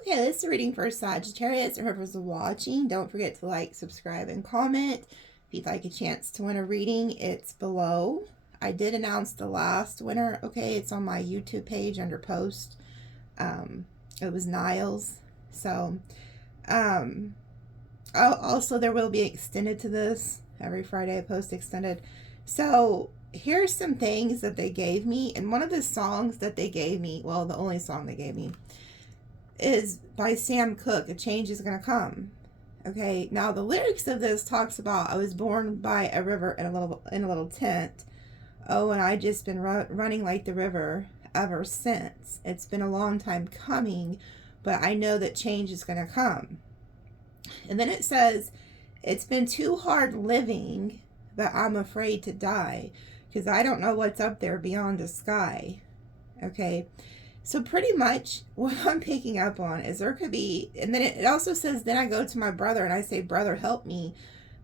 Okay, this is a reading for Sagittarius. And whoever's watching, don't forget to like, subscribe, and comment. If you'd like a chance to win a reading, it's below. I did announce the last winner. Okay, it's on my YouTube page under post. It was Niles. So, also there will be extended to this. Every Friday I post extended. So here's some things that they gave me. And one of the songs that they gave me, well, the only song they gave me, is by Sam Cooke, A Change Is Gonna Come. Okay, now the lyrics of this talks about, I was born by a river in a little tent. Oh, and I just been running like the river ever since. It's been a long time coming, but I know that change is gonna come. And then it says, it's been too hard living, but I'm afraid to die because I don't know what's up there beyond the sky. Okay, so pretty much what I'm picking up on is there could be, and then it also says, then I go to my brother and I say, brother, help me.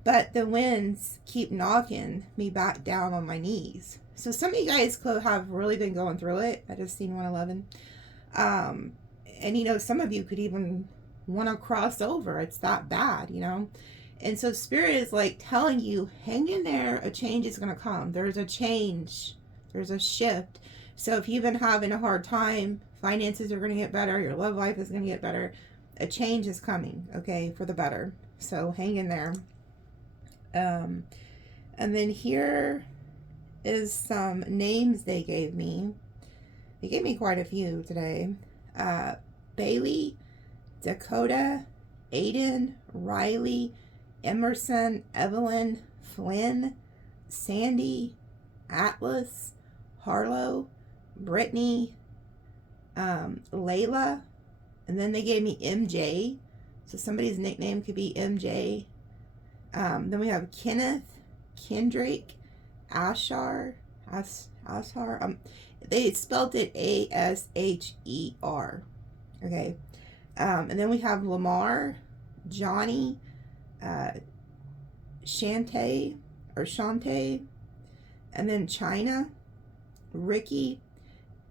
But the winds keep knocking me back down on my knees. So some of you guys could have really been going through it. I just seen 111. And you know, some of you could even want to cross over. It's that bad, you know. And so Spirit is like telling you, hang in there, a change is going to come. There's a change. There's a shift. So if you've been having a hard time, finances are going to get better, your love life is going to get better. A change is coming, okay, for the better. So hang in there. And then here is some names they gave me. They gave me quite a few today. Bailey, Dakota, Aiden, Riley, Emerson, Evelyn, Flynn, Sandy, Atlas, Harlow, Brittany, Layla, and then they gave me MJ. So somebody's nickname could be MJ. Then we have Kenneth, Kendrick, Ashar. They spelled it Asher. Okay. And then we have Lamar, Johnny, Shante, and then China, Ricky,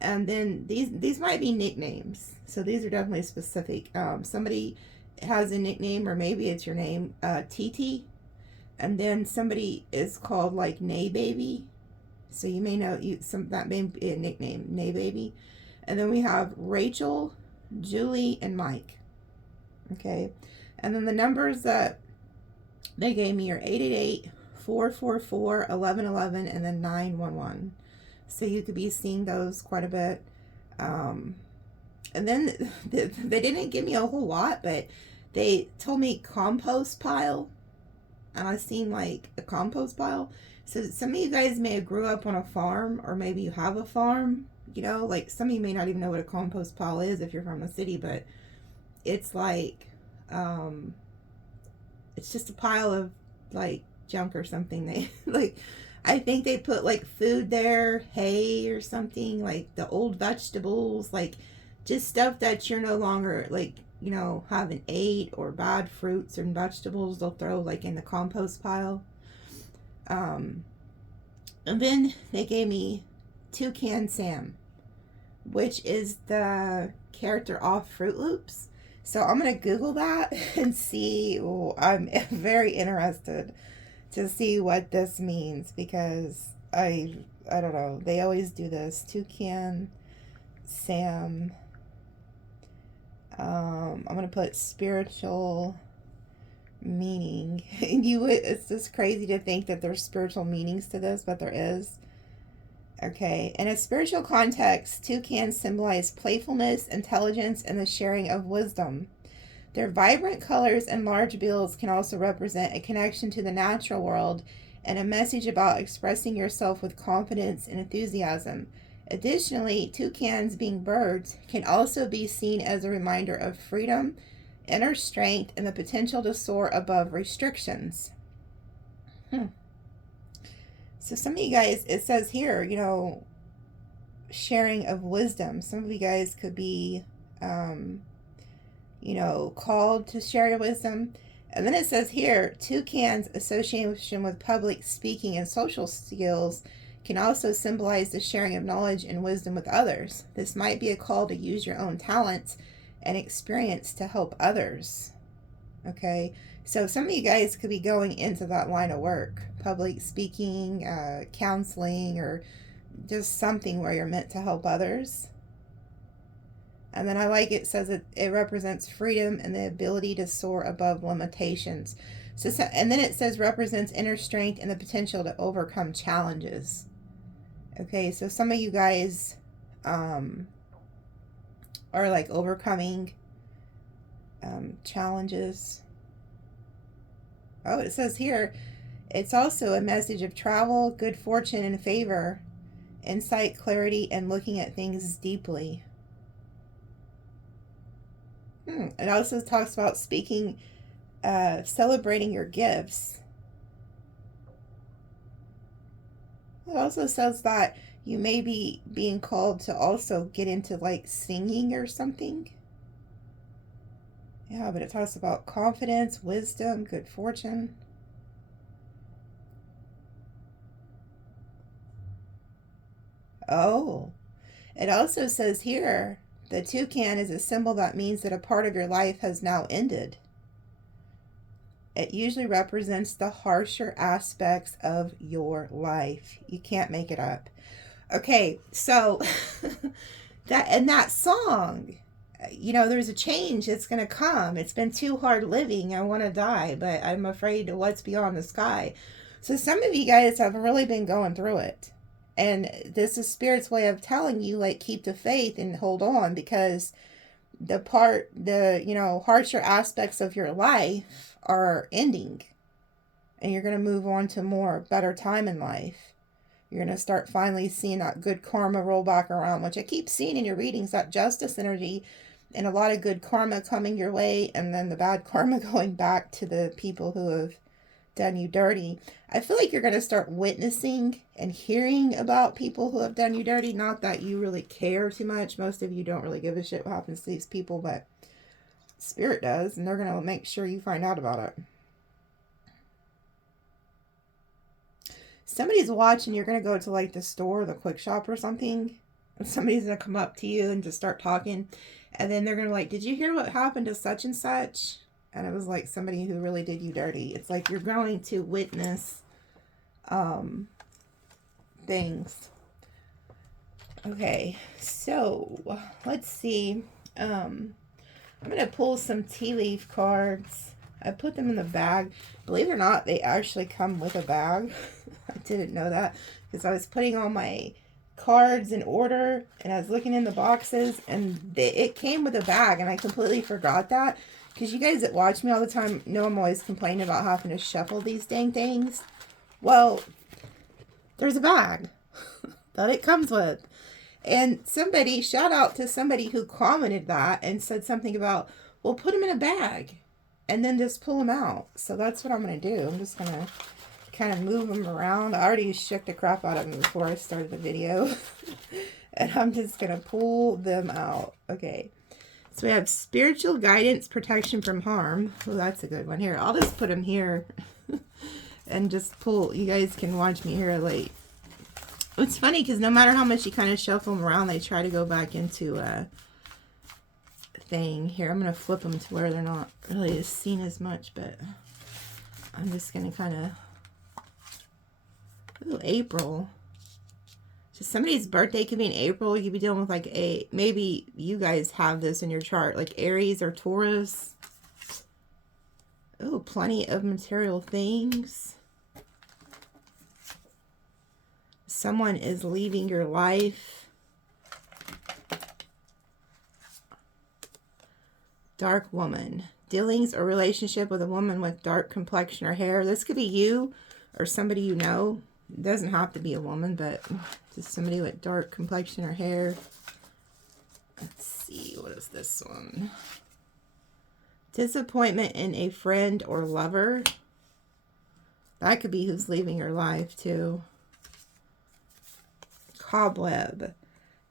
and then these might be nicknames. So these are definitely specific. Somebody has a nickname, or maybe it's your name, TT, and then somebody is called like Nay Baby. So you may know that may be a nickname, Nay Baby. And then we have Rachel, Julie, and Mike. Okay, and then the numbers that they gave me are 888-444-1111 and then 911. So you could be seeing those quite a bit. And then they didn't give me a whole lot, but they told me compost pile. And I seen like a compost pile. So some of you guys may have grew up on a farm, or maybe you have a farm. You know, like some of you may not even know what a compost pile is if you're from the city, but it's like, it's just a pile of like junk or something. They like, I think they put like food there, hay or something, like the old vegetables, like just stuff that you're no longer like, you know, haven't ate, or bad fruits and vegetables they'll throw like in the compost pile. And then they gave me Toucan Sam, which is the character off Fruit Loops. So I'm going to Google that and see. Oh, I'm very interested to see what this means, because I don't know. They always do this. Toucan Sam. I'm going to put spiritual meaning. It's just crazy to think that there's spiritual meanings to this, but there is. Okay, in a spiritual context, toucans symbolize playfulness, intelligence, and the sharing of wisdom. Their vibrant colors and large bills can also represent a connection to the natural world and a message about expressing yourself with confidence and enthusiasm. Additionally, toucans, being birds, can also be seen as a reminder of freedom, inner strength, and the potential to soar above restrictions. So some of you guys, it says here, you know, sharing of wisdom. Some of you guys could be, you know, called to share your wisdom. And then it says here, toucans' association with public speaking and social skills can also symbolize the sharing of knowledge and wisdom with others. This might be a call to use your own talents and experience to help others. Okay, so some of you guys could be going into that line of work, public speaking, counseling, or just something where you're meant to help others. And then I like it says it represents freedom and the ability to soar above limitations. So, and then it says represents inner strength and the potential to overcome challenges. Okay, so some of you guys are like overcoming challenges. Oh, it says here, it's also a message of travel, good fortune, and favor, insight, clarity, and looking at things deeply. It also talks about speaking, celebrating your gifts. It also says that you may be being called to also get into like singing or something. Yeah, but it talks about confidence, wisdom, good fortune. Oh, it also says here, the toucan is a symbol that means that a part of your life has now ended. It usually represents the harsher aspects of your life. You can't make it up. Okay, so that song, you know, there's a change that's going to come. It's been too hard living. I want to die, but I'm afraid of what's beyond the sky. So some of you guys have really been going through it. And this is Spirit's way of telling you, like, keep the faith and hold on, because the harsher aspects of your life are ending. And you're going to move on to more better time in life. You're going to start finally seeing that good karma roll back around, which I keep seeing in your readings, that justice energy and a lot of good karma coming your way, and then the bad karma going back to the people who have done you dirty. I feel like you're going to start witnessing and hearing about people who have done you dirty. Not that you really care too much. Most of you don't really give a shit what happens to these people, but Spirit does, and they're going to make sure you find out about it. Somebody's watching. You're going to go to like the store, the quick shop or something, and somebody's going to come up to you and just start talking, and then they're going to like, did you hear what happened to such and such? And it was like somebody who really did you dirty. It's like you're going to witness things. Okay, so let's see. I'm going to pull some tea leaf cards. I put them in the bag. Believe it or not, they actually come with a bag. I didn't know that because I was putting all my cards in order and I was looking in the boxes, and it came with a bag, and I completely forgot that. Because you guys that watch me all the time know I'm always complaining about having to shuffle these dang things. Well, there's a bag that it comes with. And shout out to somebody who commented that and said something about, well, put them in a bag and then just pull them out. So that's what I'm going to do. I'm just going to kind of move them around. I already shook the crap out of them before I started the video. And I'm just going to pull them out. Okay. So we have spiritual guidance, protection from harm. Oh, that's a good one. Here, I'll just put them here and just pull. You guys can watch me here. Like, it's funny because no matter how much you kind of shuffle them around, they try to go back into a thing. Here, I'm going to flip them to where they're not really seen as much, but I'm just going to kind of... Ooh, April. So somebody's birthday could be in April. You could be dealing with like maybe you guys have this in your chart, like Aries or Taurus. Oh, plenty of material things. Someone is leaving your life. Dark woman. Dealings or relationship with a woman with dark complexion or hair. This could be you or somebody you know. It doesn't have to be a woman, but just somebody with dark complexion or hair. Let's see, what is this one? Disappointment in a friend or lover. That could be who's leaving your life, too. Cobweb.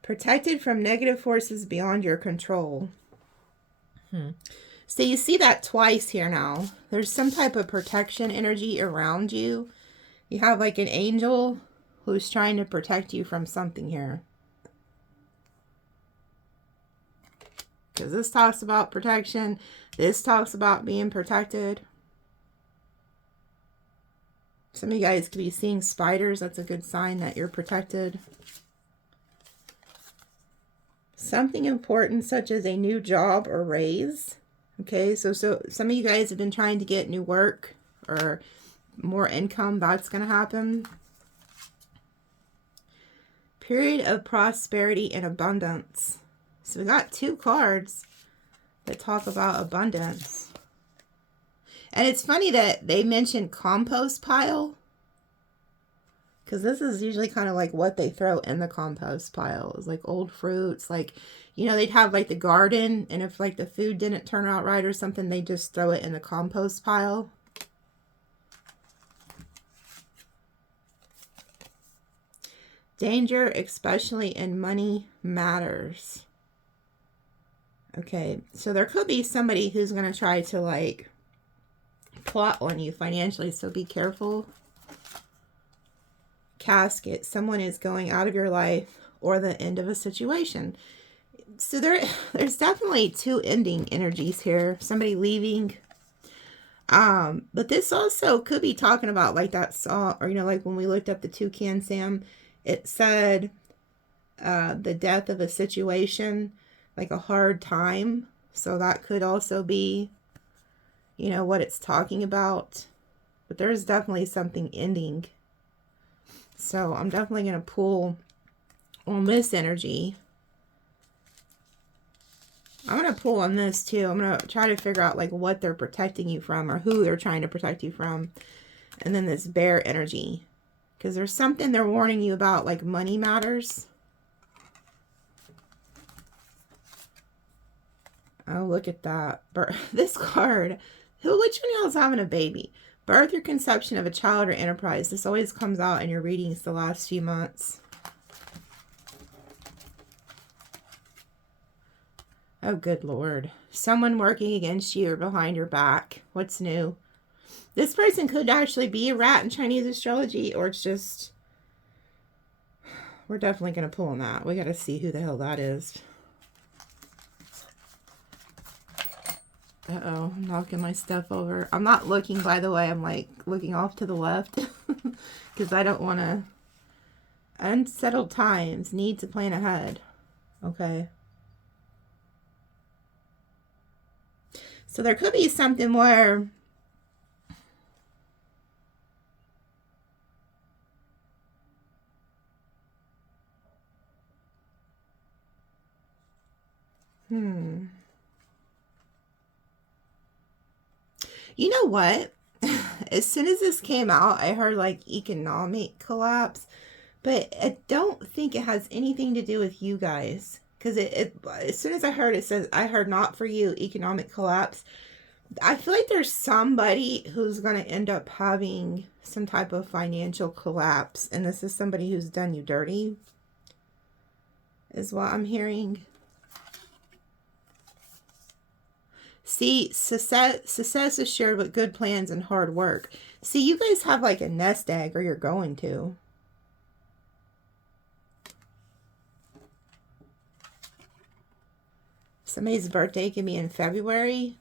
Protected from negative forces beyond your control. So you see that twice here now. There's some type of protection energy around you. You have like an angel who's trying to protect you from something here. Because this talks about protection. This talks about being protected. Some of you guys could be seeing spiders. That's a good sign that you're protected. Something important such as a new job or raise. Okay, so some of you guys have been trying to get new work or more income. That's going to happen. Period of prosperity and abundance. So we got 2 cards that talk about abundance. And it's funny that they mentioned compost pile. Because this is usually kind of like what they throw in the compost pile. It's like old fruits. Like, you know, they'd have like the garden. And if like the food didn't turn out right or something, they just throw it in the compost pile. Danger, especially in money matters. Okay, so there could be somebody who's going to try to like plot on you financially, so be careful. Casket, someone is going out of your life or the end of a situation. So there's definitely 2 ending energies here. Somebody leaving. But this also could be talking about like that song, or, you know, like when we looked up the Toucan Sam, it said the death of a situation, like a hard time. So that could also be, you know, what it's talking about. But there's definitely something ending. So I'm definitely going to pull on this energy. I'm going to pull on this too. I'm going to try to figure out like what they're protecting you from or who they're trying to protect you from. And then this bear energy. Because there's something they're warning you about, like money matters. Oh, look at that. This card. Which one of y'all is having a baby? Birth or conception of a child or enterprise. This always comes out in your readings the last few months. Oh, good Lord. Someone working against you or behind your back. What's new? This person could actually be a rat in Chinese astrology, or it's just... We're definitely going to pull on that. We got to see who the hell that is. Uh-oh, I'm knocking my stuff over. I'm not looking, by the way. I'm like looking off to the left because I don't want to. Unsettled times. Need to plan ahead. Okay. So there could be something where you know what? As soon as this came out, I heard like economic collapse, but I don't think it has anything to do with you guys. Because as soon as I heard it says, I heard not for you, economic collapse. I feel like there's somebody who's going to end up having some type of financial collapse. And this is somebody who's done you dirty, is what I'm hearing. See, success is shared with good plans and hard work. See, you guys have like a nest egg, or you're going to. Somebody's birthday can be in February.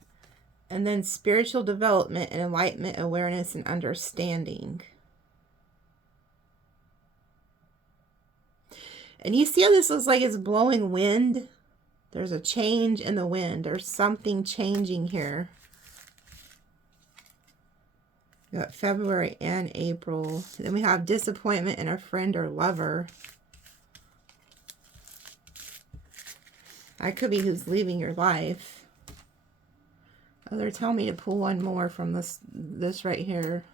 And then spiritual development and enlightenment, awareness, and understanding. And you see how this looks like it's blowing wind? There's a change in the wind. There's something changing here. We got February and April. Then we have disappointment in a friend or lover. That could be who's leaving your life. Oh, they're telling me to pull one more from this right here.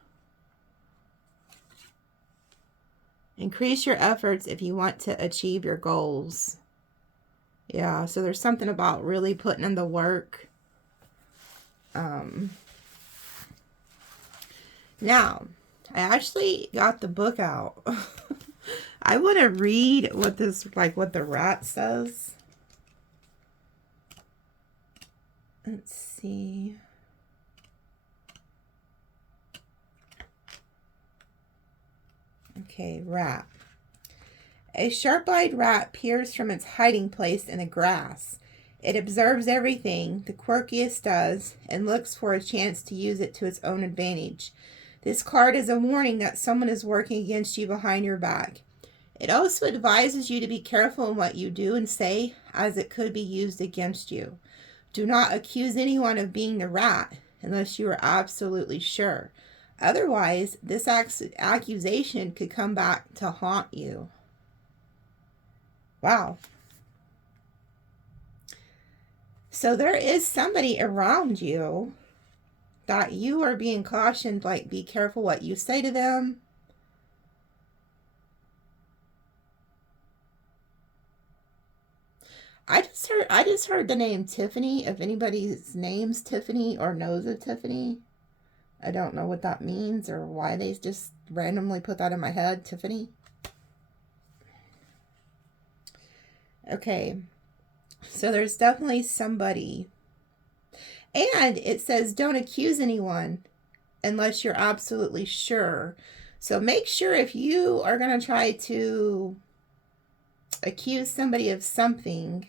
Increase your efforts if you want to achieve your goals. Yeah, so there's something about really putting in the work. Now, I actually got the book out. I want to read what what the rat says. Let's see. Okay, rat. A sharp-eyed rat peers from its hiding place in the grass. It observes everything the quirkiest does and looks for a chance to use it to its own advantage. This card is a warning that someone is working against you behind your back. It also advises you to be careful in what you do and say, as it could be used against you. Do not accuse anyone of being the rat unless you are absolutely sure. Otherwise, this accusation could come back to haunt you. Wow. So there is somebody around you that you are being cautioned, like, be careful what you say to them. I just heard the name Tiffany. If anybody's name's Tiffany or knows of Tiffany, I don't know what that means or why they just randomly put that in my head, Tiffany. Okay. So there's definitely somebody. And it says don't accuse anyone unless you're absolutely sure. So make sure if you are going to try to accuse somebody of something,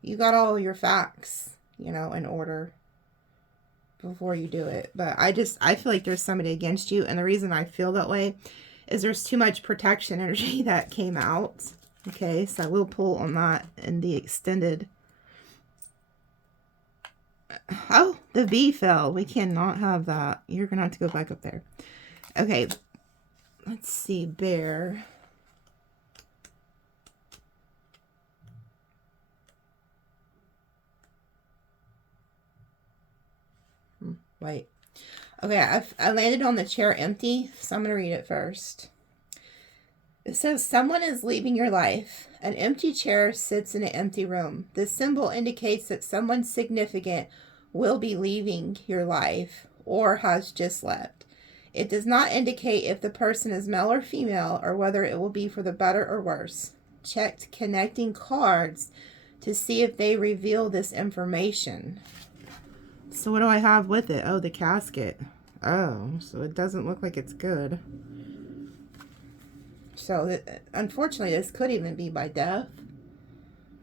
you got all your facts, in order before you do it. But I feel like there's somebody against you. And the reason I feel that way is there's too much protection energy that came out. Okay, so I will pull on that in the extended. Oh, the V fell. We cannot have that. You're going to have to go back up there. Okay, let's see, bear. Wait. Okay, I landed on the chair empty, so I'm going to read it first. It says, someone is leaving your life. An empty chair sits in an empty room. This symbol indicates that someone significant will be leaving your life or has just left. It does not indicate if the person is male or female or whether it will be for the better or worse. Check connecting cards to see if they reveal this information. So what do I have with it? Oh, the casket. Oh, so it doesn't look like it's good. So, unfortunately, this could even be by death.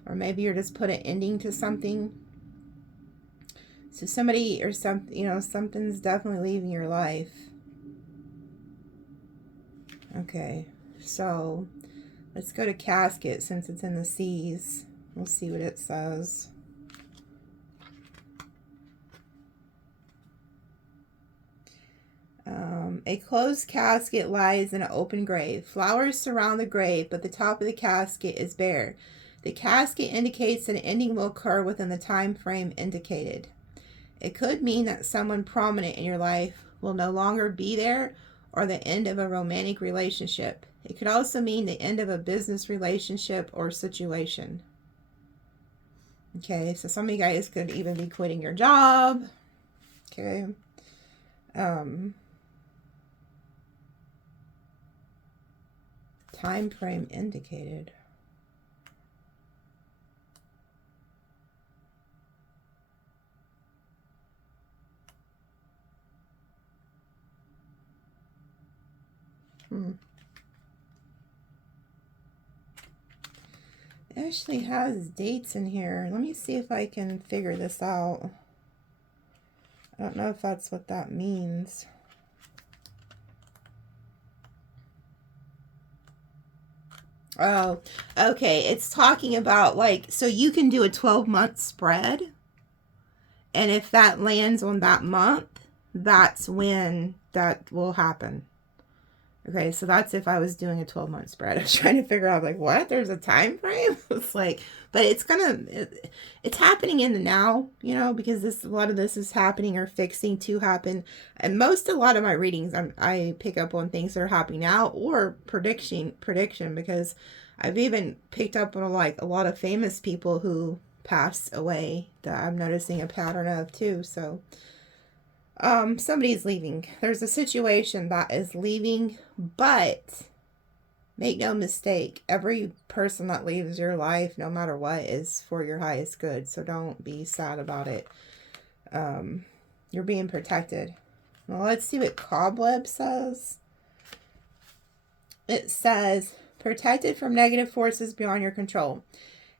Or maybe you're just put an ending to something. So somebody or something's definitely leaving your life. Okay, so let's go to Casket since it's in the seas. We'll see what it says. A closed casket lies in an open grave. Flowers surround the grave, but the top of the casket is bare. The casket indicates that an ending will occur within the time frame indicated. It could mean that someone prominent in your life will no longer be there or the end of a romantic relationship. It could also mean the end of a business relationship or situation. Okay, so some of you guys could even be quitting your job. Okay. Time frame indicated. It actually has dates in here. Let me see if I can figure this out. I don't know if that's what that means. Oh, okay. It's talking about so you can do a 12-month spread. And if that lands on that month, that's when that will happen. Okay, so that's if I was doing a 12-month spread. I was trying to figure out, what? There's a time frame? It's but it's happening in the now, because a lot of this is happening or fixing to happen. And a lot of my readings, I pick up on things that are happening now or prediction, because I've even picked up on a lot of famous people who passed away that I'm noticing a pattern of too. So somebody's leaving. There's a situation that is leaving, but make no mistake, every person that leaves your life, no matter what, is for your highest good. So don't be sad about it. You're being protected. Well, let's see what Cobweb says. It says, protected from negative forces beyond your control.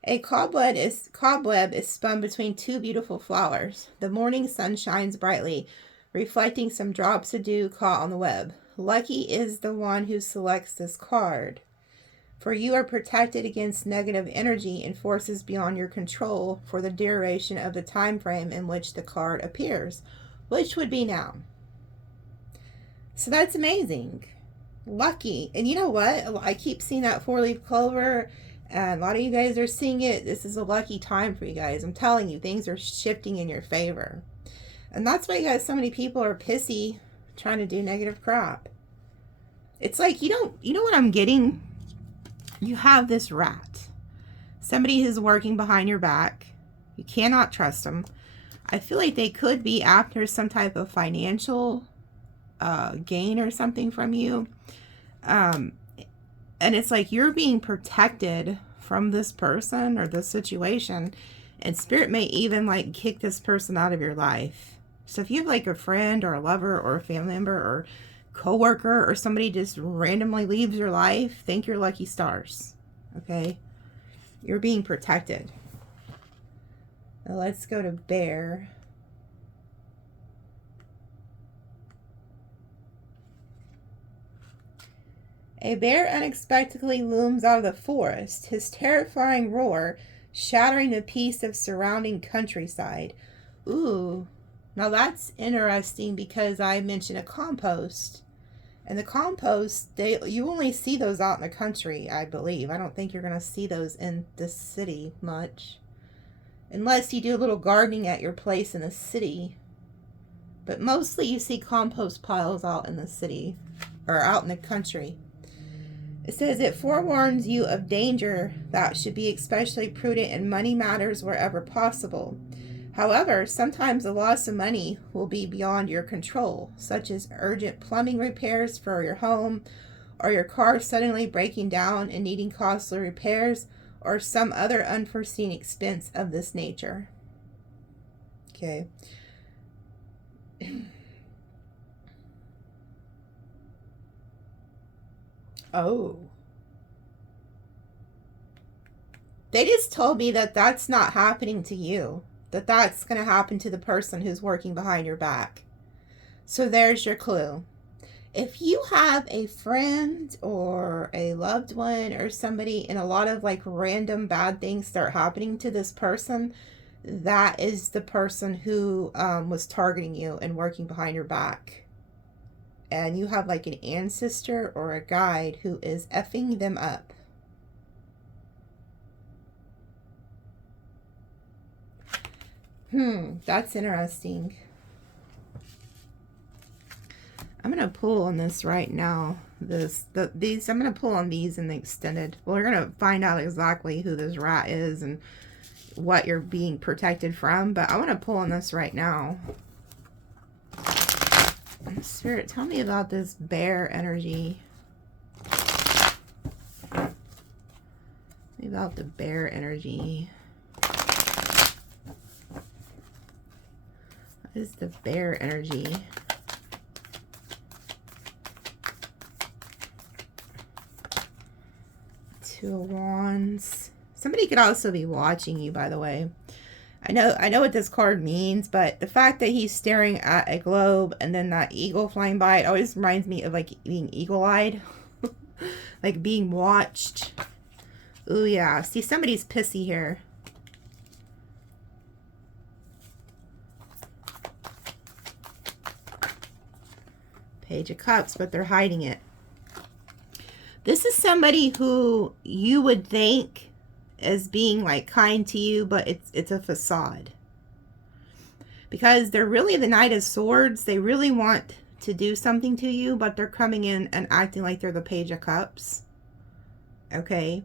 A cobweb is spun between two beautiful flowers. The morning sun shines brightly, reflecting some drops of dew caught on the web. Lucky is the one who selects this card, for you are protected against negative energy and forces beyond your control for the duration of the time frame in which the card appears, which would be now. So that's amazing. Lucky. And you know what? I keep seeing that four-leaf clover, and a lot of you guys are seeing it. This is a lucky time for you guys. I'm telling you, things are shifting in your favor. And that's why you guys, so many people are pissy trying to do negative crap. It's like, you know what I'm getting? You have this rat. Somebody who's working behind your back. You cannot trust them. I feel like they could be after some type of financial gain or something from you. And it's like you're being protected from this person or this situation. And Spirit may even like kick this person out of your life. So if you have like a friend or a lover or a family member or coworker or somebody just randomly leaves your life, thank your lucky stars. Okay? You're being protected. Now let's go to Bear. A bear unexpectedly looms out of the forest, his terrifying roar shattering the peace of surrounding countryside. Ooh, now that's interesting because I mentioned a compost. And the compost, you only see those out in the country, I believe. I don't think you're going to see those in the city much. Unless you do a little gardening at your place in the city. But mostly you see compost piles out in the city or out in the country. It says it forewarns you of danger that should be especially prudent in money matters wherever possible. However, sometimes the loss of money will be beyond your control, such as urgent plumbing repairs for your home, or your car suddenly breaking down and needing costly repairs, or some other unforeseen expense of this nature. Okay. Oh. They just told me that that's not happening to you. That's going to happen to the person who's working behind your back. So there's your clue. If you have a friend or a loved one or somebody and a lot of like random bad things start happening to this person, that is the person who was targeting you and working behind your back. And you have like an ancestor or a guide who is effing them up. That's interesting. I'm going to pull on this right now. I'm going to pull on these in the extended. Well, we're going to find out exactly who this rat is and what you're being protected from. But I want to pull on this right now. Spirit, tell me about this bear energy. Tell me about the bear energy. What is the bear energy? Two of Wands. Somebody could also be watching you, by the way. I know what this card means, but the fact that he's staring at a globe and then that eagle flying by, it always reminds me of like being eagle-eyed. Like being watched. Ooh, yeah. See, somebody's pissy here. Page of Cups, but they're hiding it. This is somebody who you would think as being like kind to you, but it's a facade. Because they're really the Knight of Swords. They really want to do something to you, but they're coming in and acting like they're the Page of Cups. Okay?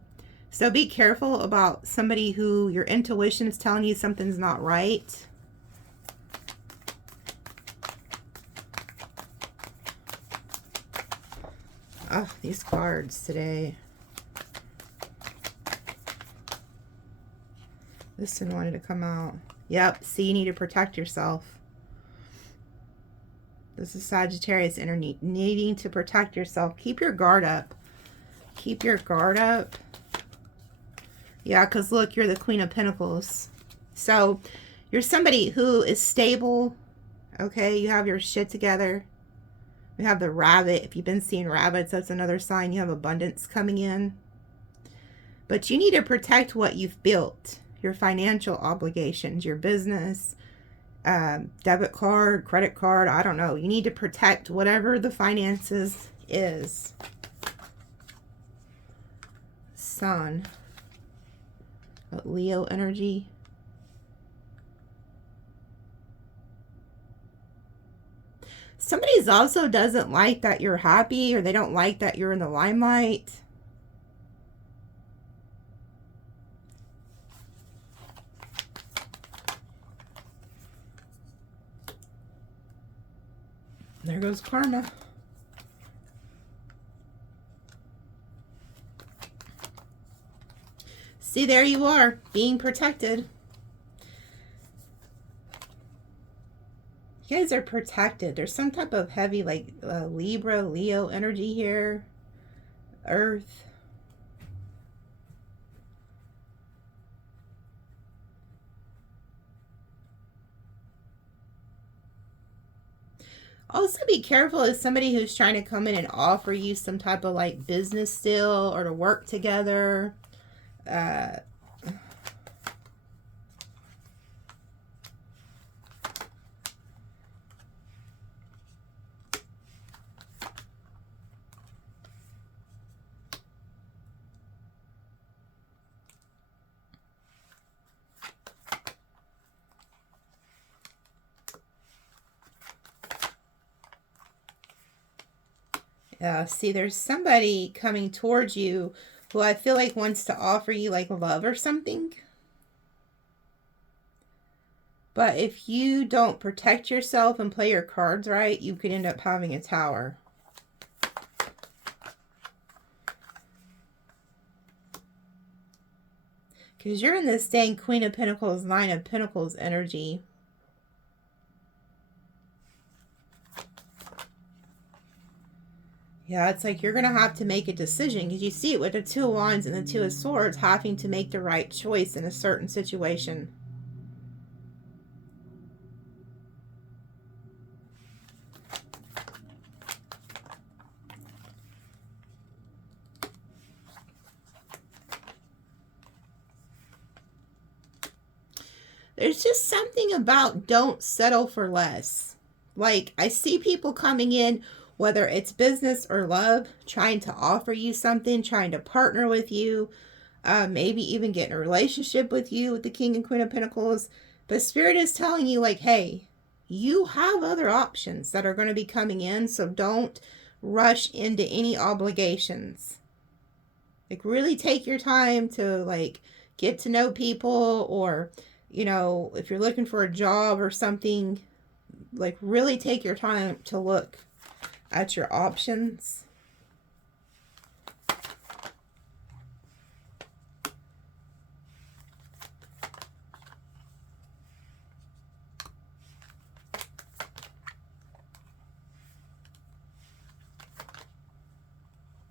So be careful about somebody who your intuition is telling you something's not right. Oh, these cards today. This one wanted to come out. Yep, see, you need to protect yourself. This is Sagittarius energy, needing to protect yourself. Keep your guard up. Keep your guard up. Yeah, because look, you're the Queen of Pentacles. So you're somebody who is stable. Okay, you have your shit together. We have the rabbit. If you've been seeing rabbits, that's another sign you have abundance coming in. But you need to protect what you've built. Your financial obligations, your business, debit card, credit card, I don't know. You need to protect whatever the finances is. Sun. Leo energy. Somebody's also doesn't like that you're happy, or they don't like that you're in the limelight. There goes karma. See, there you are, being protected. You guys are protected. There's some type of heavy, like, Libra, Leo energy here. Earth. Also be careful as somebody who's trying to come in and offer you some type of like business deal or to work together. See, there's somebody coming towards you who I feel like wants to offer you like love or something. But if you don't protect yourself and play your cards right, you could end up having a tower. Because you're in this dang Queen of Pentacles, Nine of Pentacles energy. Yeah, it's like you're going to have to make a decision, because you see it with the Two of Wands and the Two of Swords, having to make the right choice in a certain situation. There's just something about don't settle for less. Like, I see people coming in, whether it's business or love, trying to offer you something, trying to partner with you, maybe even get in a relationship with you with the King and Queen of Pentacles. But Spirit is telling you, like, hey, you have other options that are going to be coming in, so don't rush into any obligations. Like, really take your time to, like, get to know people, or, you know, if you're looking for a job or something, like, really take your time to look at your options.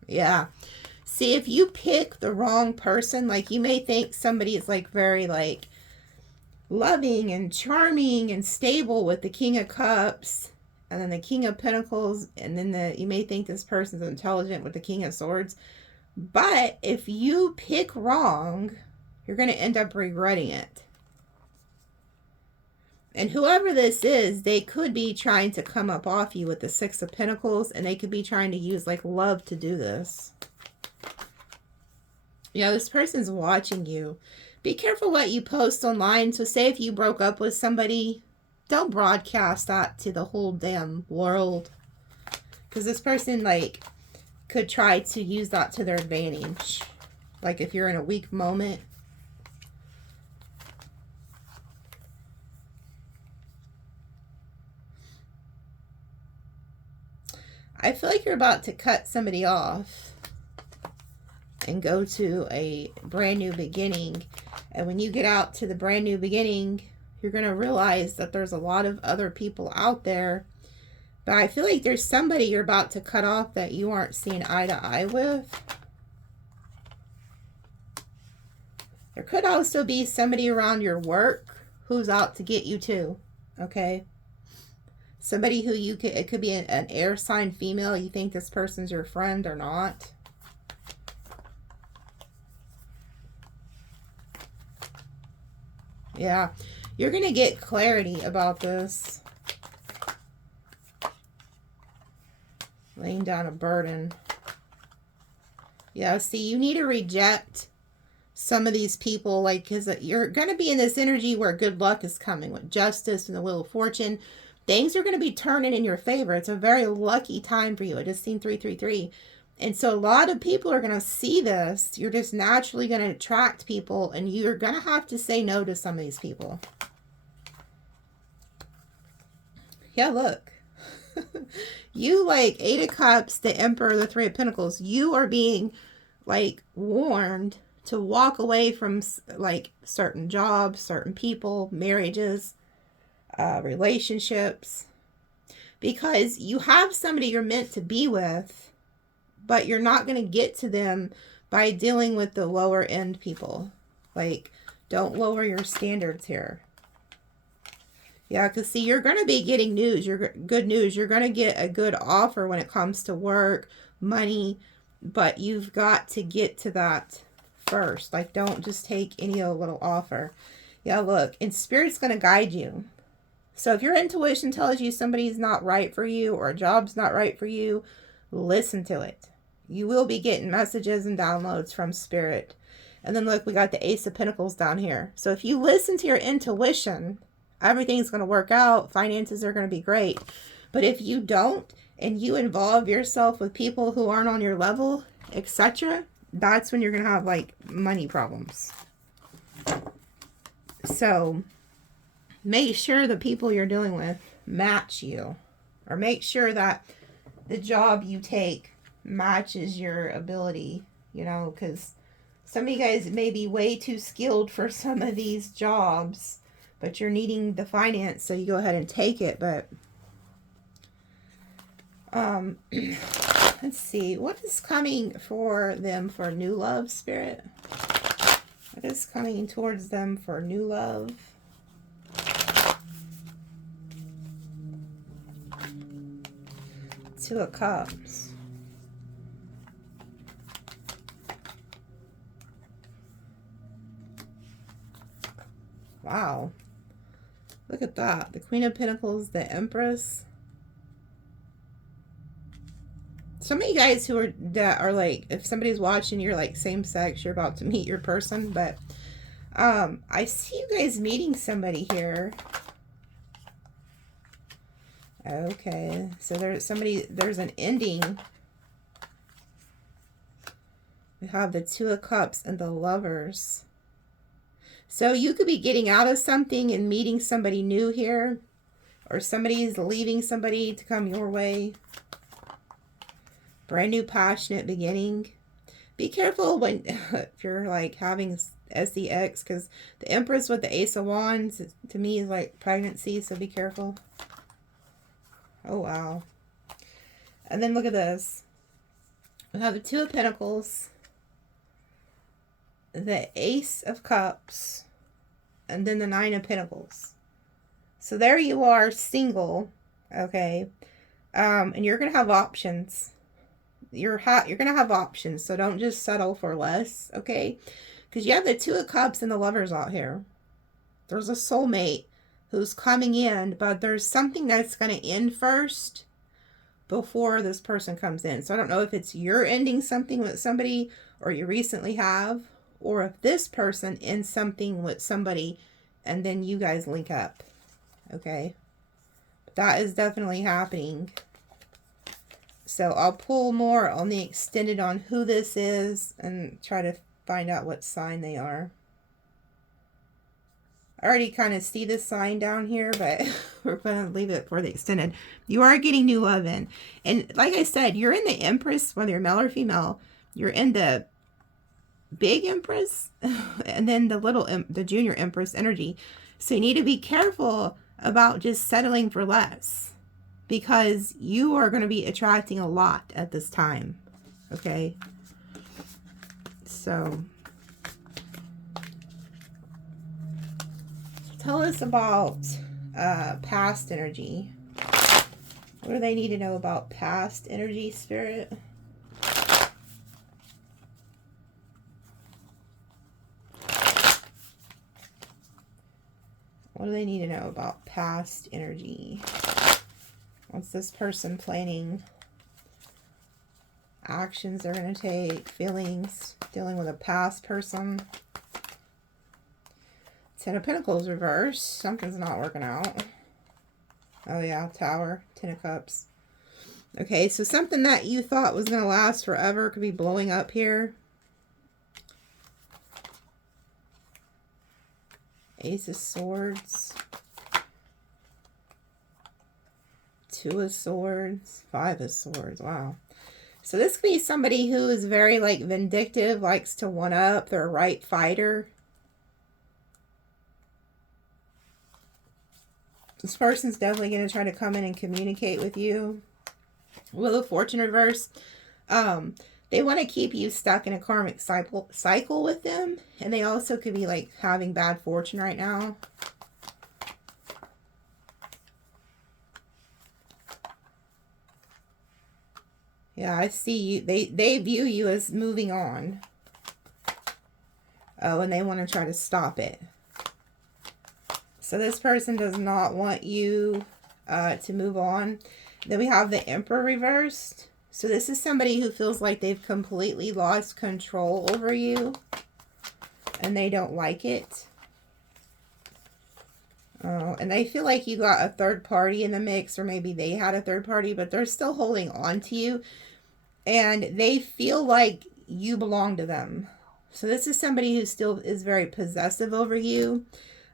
Yeah. See, if you pick the wrong person, like, you may think somebody is like very like loving and charming and stable with the King of Cups and then the King of Pentacles, and then you may think this person's intelligent with the King of Swords. But if you pick wrong, you're going to end up regretting it. And whoever this is, they could be trying to come up off you with the Six of Pentacles, and they could be trying to use like love to do this. Yeah, this person's watching you. Be careful what you post online. So say if you broke up with somebody, don't broadcast that to the whole damn world. Because this person, like, could try to use that to their advantage. Like, if you're in a weak moment. I feel like you're about to cut somebody off and go to a brand new beginning. And when you get out to the brand new beginning, you're going to realize that there's a lot of other people out there. But I feel like there's somebody you're about to cut off that you aren't seeing eye to eye with. There could also be somebody around your work who's out to get you too. Okay. Somebody who you could, it could be an air sign female. You think this person's your friend or not. Yeah. You're going to get clarity about this. Laying down a burden. Yeah, see, you need to reject some of these people, like, because you're going to be in this energy where good luck is coming with justice and the wheel of fortune. Things are going to be turning in your favor. It's a very lucky time for you. I just seen 333. And so a lot of people are going to see this. You're just naturally going to attract people, and you're going to have to say no to some of these people. Yeah, look. You, like, 8 of Cups, the Emperor, the 3 of Pentacles, you are being, like, warned to walk away from, like, certain jobs, certain people, marriages, relationships, because you have somebody you're meant to be with, but you're not going to get to them by dealing with the lower end people. Like, don't lower your standards here. Yeah, because see, you're going to be getting news. You're good news. You're going to get a good offer when it comes to work, money, but you've got to get to that first. Like, don't just take any old little offer. Yeah, look, and Spirit's going to guide you. So if your intuition tells you somebody's not right for you or a job's not right for you, listen to it. You will be getting messages and downloads from Spirit. And then look, we got the Ace of Pentacles down here. So if you listen to your intuition, everything's going to work out. Finances are going to be great. But if you don't, and you involve yourself with people who aren't on your level, etc., that's when you're going to have, like, money problems. So make sure the people you're dealing with match you. Or make sure that the job you take matches your ability. You know, because some of you guys may be way too skilled for some of these jobs, but you're needing the finance, so you go ahead and take it. But let's see, what is coming for them for new love, Spirit? What is coming towards them for new love? Two of Cups. Wow. Look at that. The Queen of Pentacles, the Empress. Some of you guys that are like, if somebody's watching, you're like same sex, you're about to meet your person, but I see you guys meeting somebody here. Okay, so there's an ending. We have the Two of Cups and the Lovers. So you could be getting out of something and meeting somebody new here. Or somebody's leaving somebody to come your way. Brand new passionate beginning. Be careful when if you're like having SEX, because the Empress with the Ace of Wands to me is like pregnancy, so be careful. Oh wow. And then look at this. We have the Two of Pentacles, the Ace of Cups, and then the Nine of Pentacles. So there you are, single, okay? And you're going to have options. You're going to have options, so don't just settle for less, okay? Because you have the Two of Cups and the Lovers out here. There's a soulmate who's coming in, but there's something that's going to end first before this person comes in. So I don't know if it's you're ending something with somebody, or you recently have, or if this person ends something with somebody and then you guys link up. Okay. That is definitely happening. So I'll pull more on the extended on who this is and try to find out what sign they are. I already kind of see this sign down here, but we're going to leave it for the extended. You are getting new love in. And like I said, you're in the Empress, whether you're male or female. You're in the big Empress and then the junior Empress energy. So you need to be careful about just settling for less, because you are going to be attracting a lot at this time. Okay. So Tell us about past energy. What do they need to know about past energy, Spirit? What do they need to know about past energy? What's this person planning? Actions they're going to take, feelings, dealing with a past person. Ten of Pentacles reverse. Something's not working out. Oh yeah, Tower, Ten of Cups. Okay, so something that you thought was going to last forever could be blowing up here. Ace of Swords. Two of Swords. Five of Swords. Wow. So this could be somebody who is very like vindictive, likes to one up. They're a right fighter. This person's definitely going to try to come in and communicate with you. Wheel of Fortune reverse. They want to keep you stuck in a karmic cycle with them. And they also could be like having bad fortune right now. Yeah, I see you. They view you as moving on. Oh, and they want to try to stop it. So this person does not want you to move on. Then we have the Emperor reversed. So this is somebody who feels like they've completely lost control over you. And they don't like it. Oh, and they feel like you got a third party in the mix. Or maybe they had a third party. But they're still holding on to you. And they feel like you belong to them. So this is somebody who still is very possessive over you.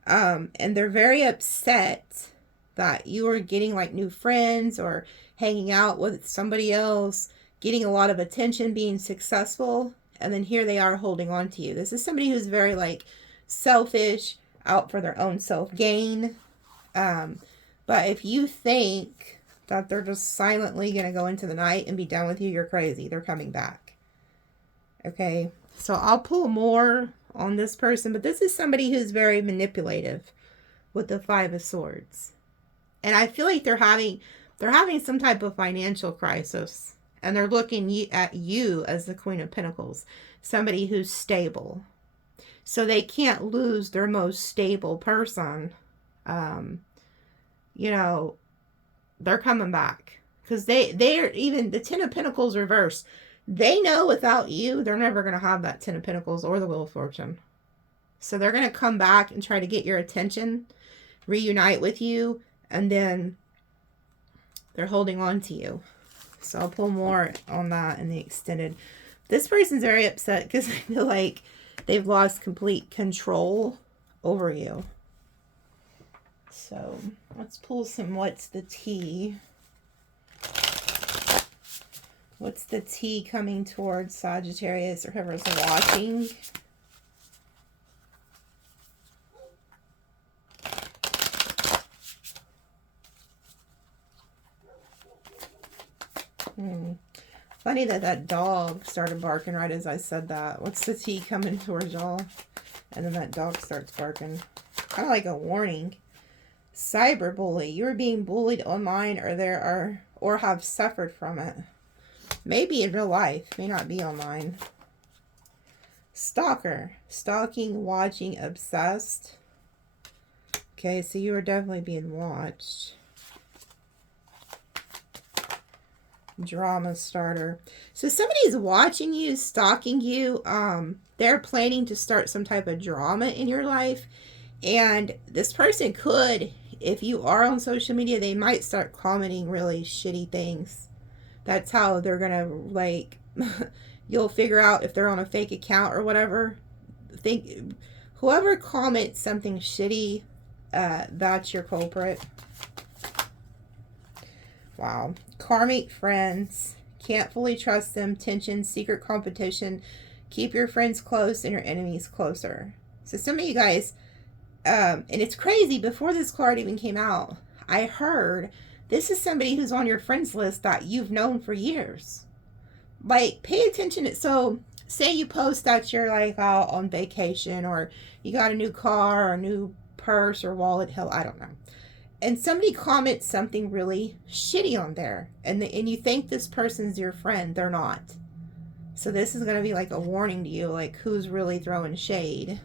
And they're very upset that you are getting like new friends or hanging out with somebody else, getting a lot of attention, being successful. And then here they are holding on to you. This is somebody who's very like selfish, out for their own self-gain. But if you think that they're just silently going to go into the night and be done with you, you're crazy. They're coming back. Okay. So I'll pull more on this person, but this is somebody who's very manipulative with the Five of Swords. And I feel like they're having some type of financial crisis, and they're looking at you as the Queen of Pentacles, somebody who's stable. So they can't lose their most stable person. You know, they're coming back because they're even the Ten of Pentacles reversed. They know without you, they're never going to have that Ten of Pentacles or the Wheel of Fortune. So they're going to come back and try to get your attention, reunite with you, and then they're holding on to you. So I'll pull more on that in the extended. This person's very upset because I feel like they've lost complete control over you. So let's pull some what's the tea. What's the tea coming towards Sagittarius or whoever's watching? Funny that dog started barking right as I said that. What's the tea coming towards y'all? And then that dog starts barking. Kind of like a warning. Cyberbully. You're being bullied online or have suffered from it. Maybe in real life, may not be online. Stalker. Stalking, watching, obsessed. Okay, so you are definitely being watched. Drama starter. So somebody's watching you, stalking you. They're planning to start some type of drama in your life. And this person could, if you are on social media, they might start commenting really shitty things. That's how they're going to, like, you'll figure out if they're on a fake account or whatever. Whoever comments something shitty, that's your culprit. Wow. Karmic friends. Can't fully trust them. Tension, secret competition. Keep your friends close and your enemies closer. So some of you guys, and it's crazy, before this card even came out, I heard this is somebody who's on your friends list that you've known for years. Like, pay attention. So, say you post that you're like out on vacation, or you got a new car or a new purse or wallet, hell, I don't know. And somebody comments something really shitty on there, and you think this person's your friend. They're not. So this is going to be like a warning to you, like who's really throwing shade.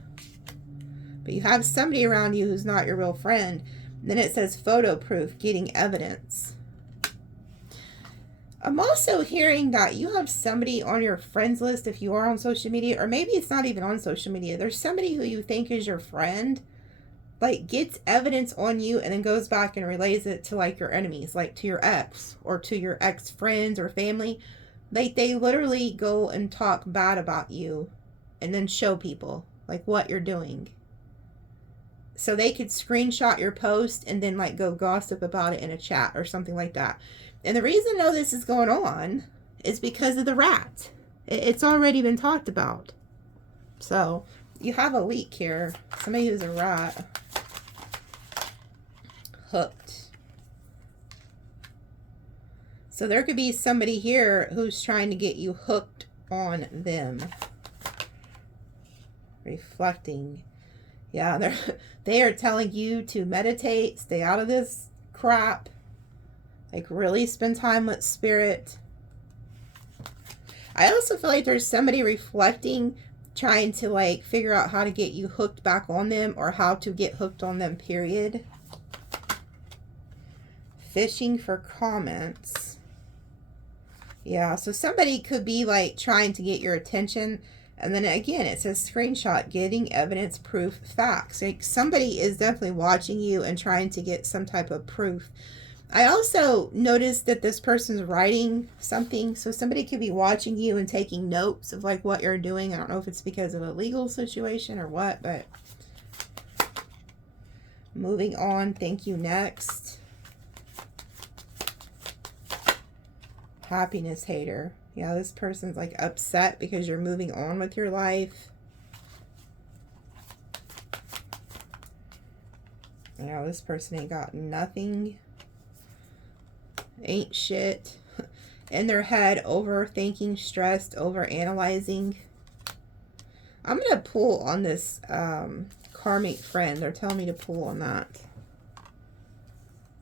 But you have somebody around you who's not your real friend. And then it says photo proof, getting evidence. I'm also hearing that you have somebody on your friends list if you are on social media, or maybe it's not even on social media. There's somebody who you think is your friend, like gets evidence on you and then goes back and relays it to like your enemies, like to your ex or to your ex friends or family. Like they literally go and talk bad about you and then show people like what you're doing. So they could screenshot your post and then like go gossip about it in a chat or something like that. And the reason I know this is going on is because of the rat. It's already been talked about. So you have a leak here. Somebody who's a rat. Hooked. So there could be somebody here who's trying to get you hooked on them. Reflecting. Yeah, they are telling you to meditate, stay out of this crap. Like really spend time with spirit. I also feel like there's somebody reflecting, trying to like figure out how to get you hooked back on them or how to get hooked on them, period. Fishing for comments. Yeah, so somebody could be like trying to get your attention. And then again, it says screenshot, getting evidence, proof, facts. Like somebody is definitely watching you and trying to get some type of proof. I also noticed that this person's writing something. So somebody could be watching you and taking notes of like what you're doing. I don't know if it's because of a legal situation or what, but moving on. Thank you. Next. Happiness hater. Yeah, this person's like upset because you're moving on with your life. Yeah, this person ain't got nothing. Ain't shit. In their head, overthinking, stressed, overanalyzing. I'm going to pull on this karmic friend. They're telling me to pull on that.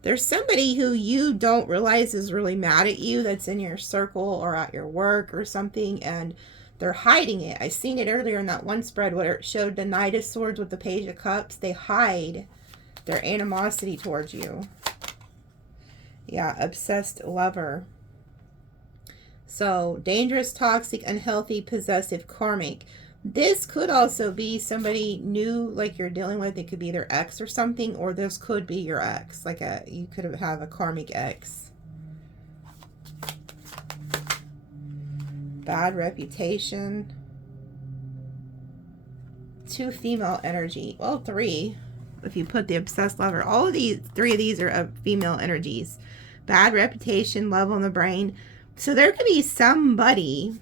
There's somebody who you don't realize is really mad at you that's in your circle or at your work or something, and they're hiding it. I seen it earlier in that one spread where it showed the Knight of Swords with the Page of Cups. They hide their animosity towards you. Yeah, obsessed lover. So, dangerous, toxic, unhealthy, possessive, karmic. This could also be somebody new, like you're dealing with. It could be their ex or something, or this could be your ex. Like you could have a karmic ex. Bad reputation. 2 female energy. Well, 3. If you put the obsessed lover, all of these, 3 of these are female energies. Bad reputation, love on the brain. So there could be somebody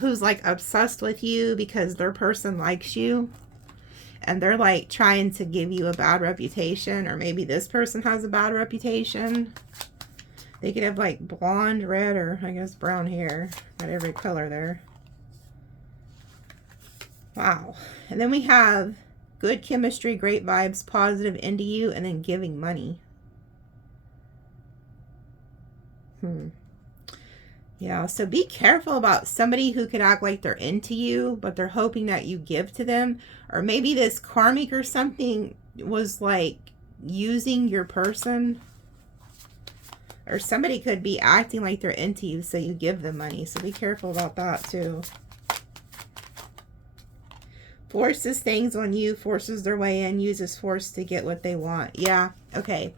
who's like obsessed with you because their person likes you and they're like trying to give you a bad reputation, or maybe this person has a bad reputation. They could have like blonde, red, or I guess brown hair. Got every color there. Wow. And then we have good chemistry, great vibes, positive, into you, and then giving money. Yeah, so be careful about somebody who could act like they're into you, but they're hoping that you give to them. Or maybe this karmic or something was like using your person. Or somebody could be acting like they're into you, so you give them money. So be careful about that too. Forces things on you, forces their way in, uses force to get what they want. Yeah, okay.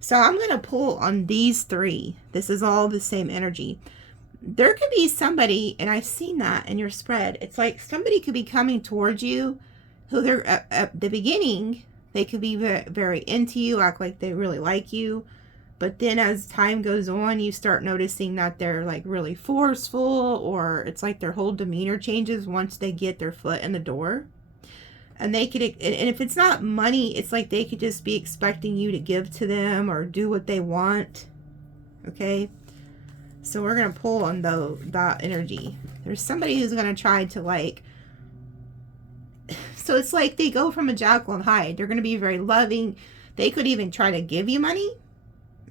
So I'm going to pull on these 3. This is all the same energy. There could be somebody, and I've seen that in your spread. It's like somebody could be coming towards you who they're at the beginning, they could be very, very into you, act like they really like you. But then as time goes on, you start noticing that they're like really forceful, or it's like their whole demeanor changes once they get their foot in the door. And they could, and if it's not money, it's like they could just be expecting you to give to them or do what they want. Okay? So we're going to pull on that energy. There's somebody who's going to try to like, So it's like they go from a Jekyll and Hyde. They're going to be very loving. They could even try to give you money.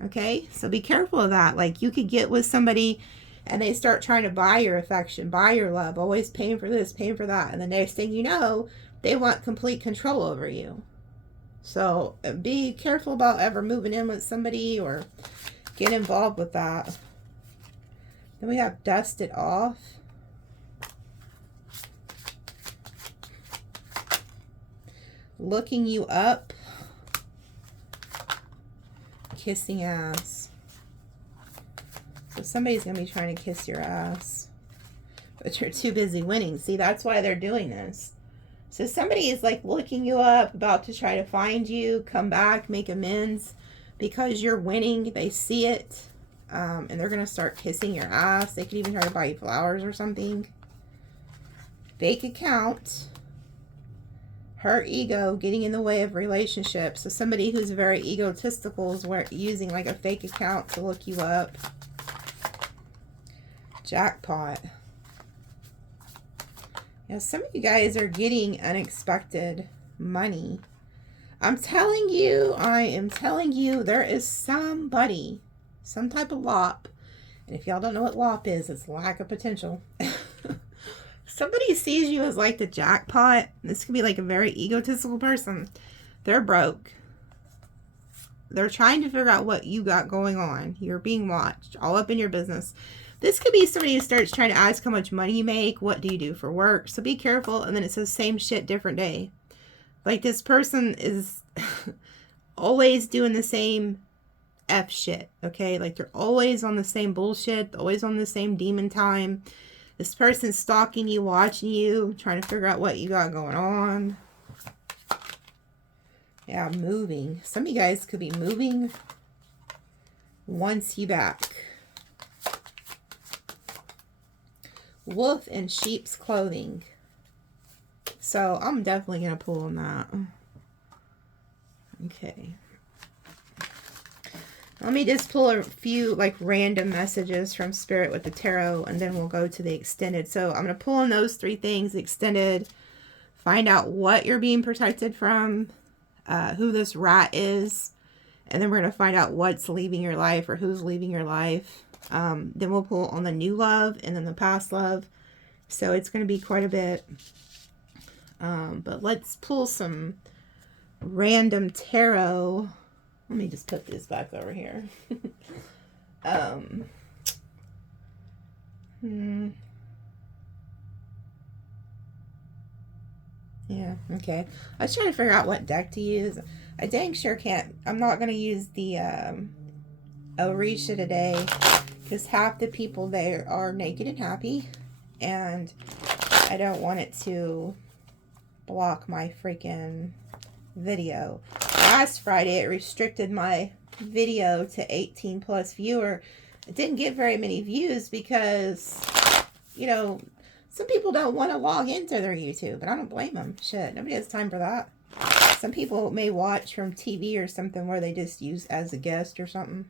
Okay, so be careful of that. Like, you could get with somebody and they start trying to buy your affection, buy your love, always paying for this, paying for that. And the next thing you know, they want complete control over you. So be careful about ever moving in with somebody or get involved with that. Then we have dust it off. Looking you up. Kissing ass. So somebody's going to be trying to kiss your ass, but you're too busy winning. See, that's why they're doing this. So somebody is like looking you up, about to try to find you, come back, make amends because you're winning. They see it, and they're going to start kissing your ass. They could even try to buy you flowers or something. Fake account. Her ego getting in the way of relationships. So somebody who's very egotistical is using like a fake account to look you up. Jackpot. Yeah, some of you guys are getting unexpected money. I'm telling you, I am telling you, there is somebody, some type of LOP. And if y'all don't know what LOP is, it's lack of potential. Somebody sees you as like the jackpot. This could be like a very egotistical person. They're broke. They're trying to figure out what you got going on. You're being watched all up in your business. This could be somebody who starts trying to ask how much money you make. What do you do for work? So be careful. And then it says same shit, different day. Like, this person is always doing the same F shit. Okay. Like, they're always on the same bullshit. Always on the same demon time. This person's stalking you, watching you, trying to figure out what you got going on. Yeah, moving. Some of you guys could be moving. Wants you back. Wolf in sheep's clothing. So I'm definitely going to pull on that. Okay. Let me just pull a few like random messages from Spirit with the tarot, and then we'll go to the extended. So I'm going to pull on those three things, extended, find out what you're being protected from, who this rat is, and then we're going to find out what's leaving your life or who's leaving your life. Then we'll pull on the new love and then the past love. So it's going to be quite a bit. But let's pull some random tarot. Let me just put this back over here. Yeah, okay. I was trying to figure out what deck to use. I dang sure can't. I'm not going to use the Orisha today because half the people there are naked and happy. And I don't want it to block my freaking video. Last Friday, it restricted my video to 18 plus viewer. It didn't get very many views because, you know, some people don't want to log into their YouTube, and I don't blame them. Shit, nobody has time for that. Some people may watch from TV or something where they just use as a guest or something.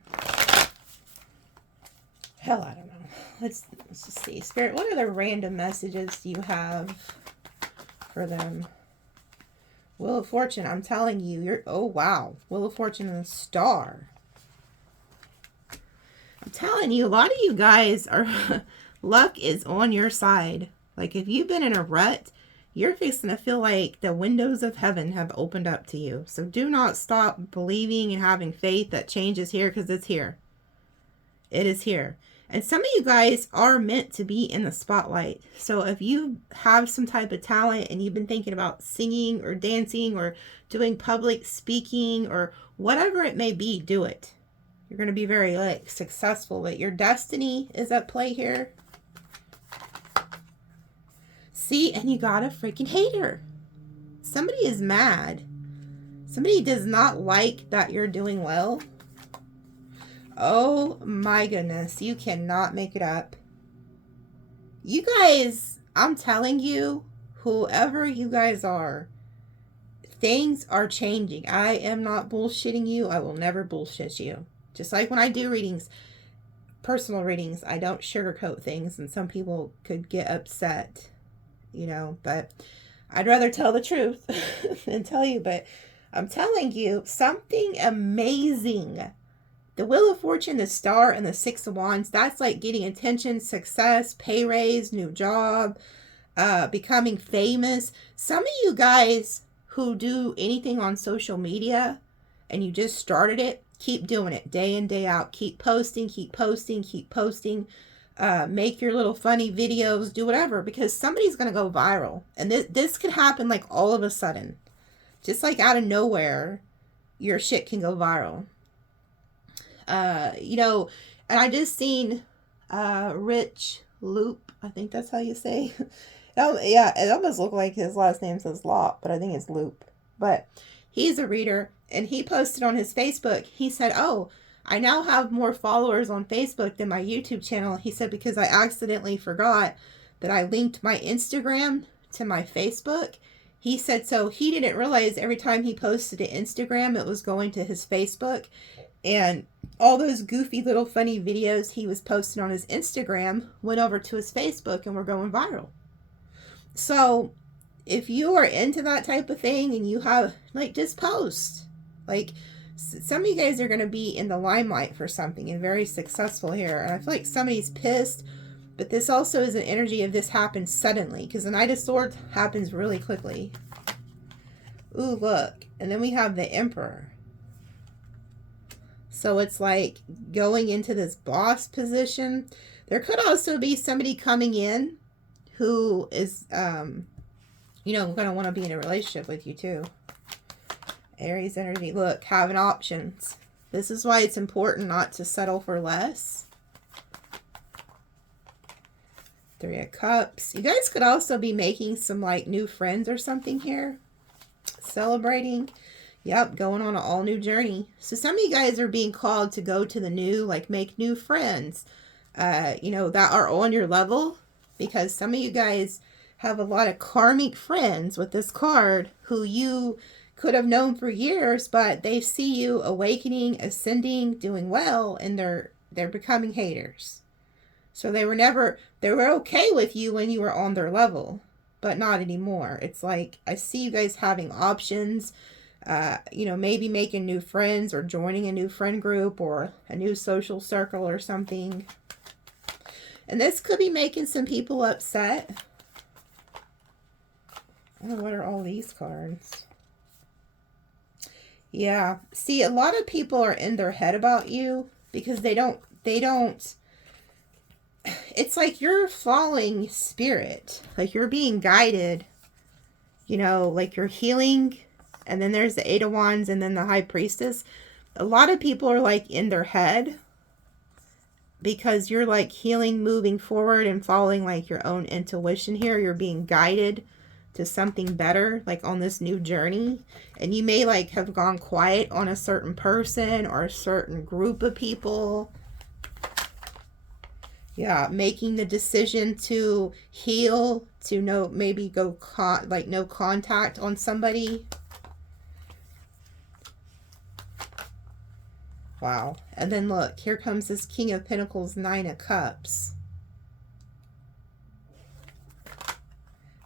Hell, I don't know. Let's just see. Spirit, what are the random messages you have for them? Wheel of Fortune, I'm telling you, you're, oh wow. Wheel of Fortune and a star. I'm telling you, a lot of you guys are, luck is on your side. Like, if you've been in a rut, you're fixing to feel like the windows of heaven have opened up to you. So do not stop believing and having faith that change is here, because it's here. It is here. And some of you guys are meant to be in the spotlight. So if you have some type of talent and you've been thinking about singing or dancing or doing public speaking or whatever it may be, do it. You're going to be very like successful. But your destiny is at play here. See, and you got a freaking hater. Somebody is mad. Somebody does not like that you're doing well. Oh my goodness, you cannot make it up. You guys, I'm telling you, whoever you guys are, things are changing. I am not bullshitting you. I will never bullshit you. Just like when I do readings, personal readings, I don't sugarcoat things, and some people could get upset, you know, but I'd rather tell the truth than tell you, but I'm telling you something amazing. The Wheel of Fortune, the Star, and the Six of Wands, that's like getting attention, success, pay raise, new job, becoming famous. Some of you guys who do anything on social media and you just started it, keep doing it day in, day out. Keep posting, keep posting, keep posting. Make your little funny videos, do whatever, because somebody's going to go viral. And this could happen like all of a sudden. Just like out of nowhere, your shit can go viral. You know, and I just seen Rich Loop. I think that's how you say. Oh, yeah, it almost looked like his last name says Lop, but I think it's Loop. But he's a reader, and he posted on his Facebook. He said, "Oh, I now have more followers on Facebook than my YouTube channel." He said, because I accidentally forgot that I linked my Instagram to my Facebook. He said, so he didn't realize every time he posted to Instagram, it was going to his Facebook. And all those goofy little funny videos he was posting on his Instagram went over to his Facebook and were going viral. So if you are into that type of thing and you have, like, just post. Like, some of you guys are going to be in the limelight for something and very successful here. And I feel like somebody's pissed, but this also is an energy of this happens suddenly, because the Knight of Swords happens really quickly. Ooh, look. And then we have the Emperor. So it's like going into this boss position. There could also be somebody coming in who is, you know, going to want to be in a relationship with you too. Aries energy. Look, having options. This is why it's important not to settle for less. Three of Cups. You guys could also be making some like new friends or something here. Celebrating. Yep, going on an all new journey. So some of you guys are being called to go to the new, like make new friends, you know, that are on your level, because some of you guys have a lot of karmic friends with this card who you could have known for years, but they see you awakening, ascending, doing well, and they're becoming haters. So they were okay with you when you were on their level, but not anymore. It's like, I see you guys having options, you know, maybe making new friends or joining a new friend group or a new social circle or something. And this could be making some people upset. Oh, what are all these cards? Yeah. See, a lot of people are in their head about you because they don't, it's like you're following spirit. Like you're being guided, you know, like you're healing. And then there's the Eight of Wands and then the High Priestess. A lot of people are like in their head because you're like healing, moving forward and following like your own intuition here. You're being guided to something better, like on this new journey. And you may like have gone quiet on a certain person or a certain group of people. Yeah, making the decision to heal, to maybe go no contact on somebody. Wow. And then look, here comes this King of Pentacles, Nine of Cups.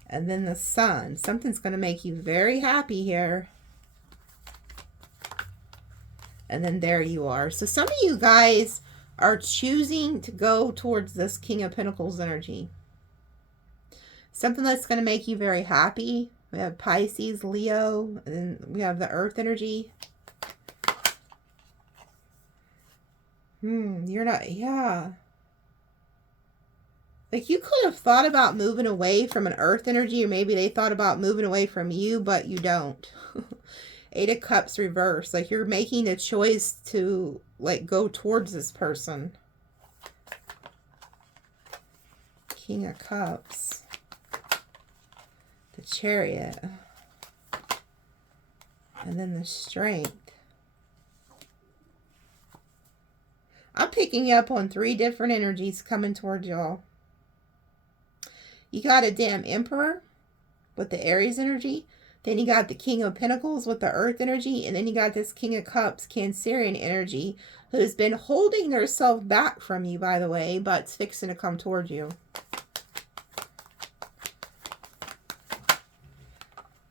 And then the Sun. Something's going to make you very happy here. And then there you are. So some of you guys are choosing to go towards this King of Pentacles energy. Something that's going to make you very happy. We have Pisces, Leo, and then we have the Earth energy. You're not, yeah. Like you could have thought about moving away from an Earth energy, or maybe they thought about moving away from you, but you don't. Eight of Cups reverse. Like you're making a choice to like go towards this person. King of Cups. The Chariot. And then the Strength. I'm picking up on 3 different energies coming towards y'all. You got a damn Emperor with the Aries energy. Then you got the King of Pentacles with the Earth energy. And then you got this King of Cups, Cancerian energy, who's been holding themselves back from you, by the way, but it's fixing to come towards you.